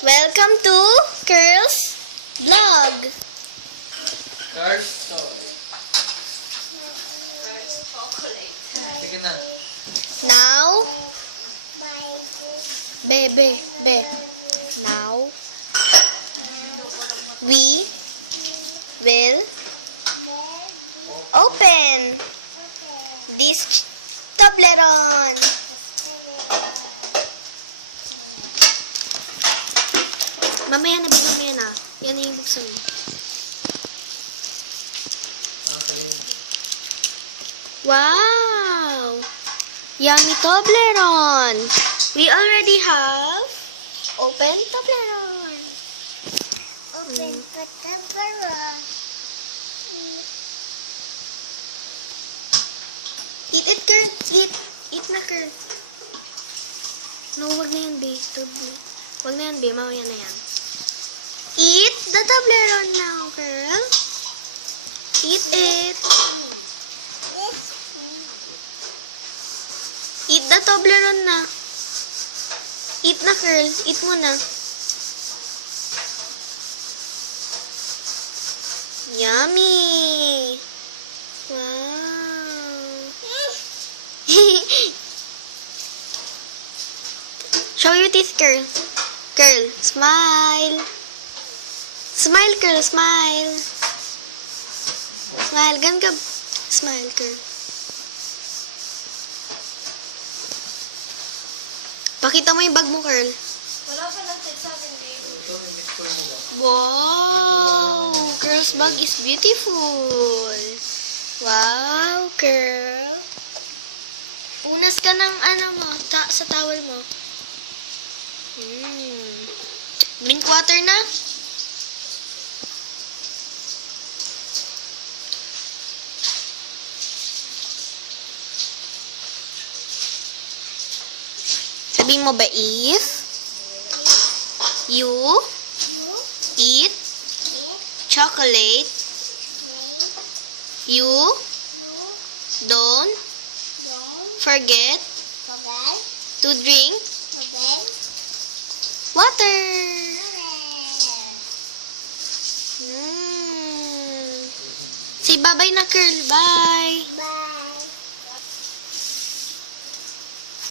Welcome to Girls Vlog. Girls toy. Girls chocolate. Sige na. Now, Bebe. Now, we will open this Toblerone. Mamaya na. Yan na yung buksan mo. Wow! Yummy Toblerone! We already have open Toblerone. Open the Toblerone. Eat it, girl. Eat. Eat na, girl. No, wag na yan, be. Wag na yan, be. Mamaya na yan. Eat the Toblerone now, girl. Eat it. Eat the Toblerone na. Eat na, girl. Eat mo na. Yummy. Wow. Show your teeth, girl. Girl, smile. Smile, girl. Smile. Smile. Gan. Smile, girl. Pakita mo yung bag mo, girl. Wala pa natin sa akin, babe. Ito, i-mixture mo ba? Wow! Girl's bag is beautiful. Wow, girl. Unas ka ng mo, sa towel mo. Drink water na. Sabihin mo ba, if you eat chocolate, you don't forget to drink water. Say bye-bye na, girl. Bye.